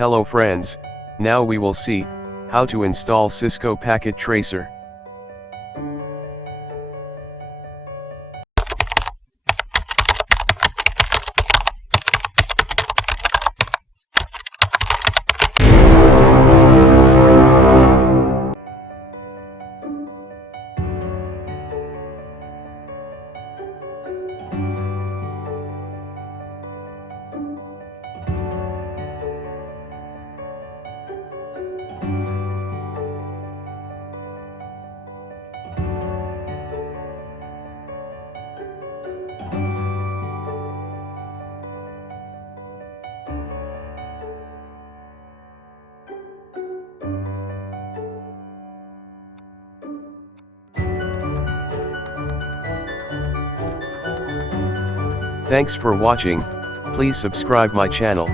Hello friends, now we will see how to install Cisco Packet Tracer. Thanks for watching. Please subscribe my channel.